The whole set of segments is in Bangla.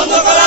বন্ধ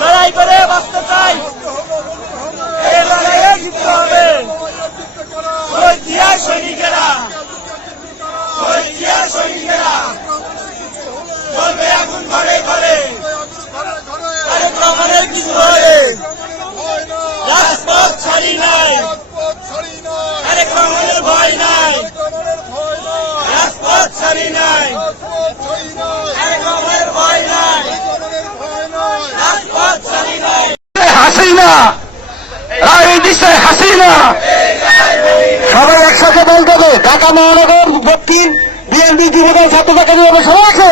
লড়াই করে বাঁচতে চাই। এই দিচ্ছে হাসিনা। সবাই একসাথে বলতে হবে ঢাকা মহানগর দক্ষিণ বিএনপি যুবদল ছাত্র ছাত্রী সবাই আছে।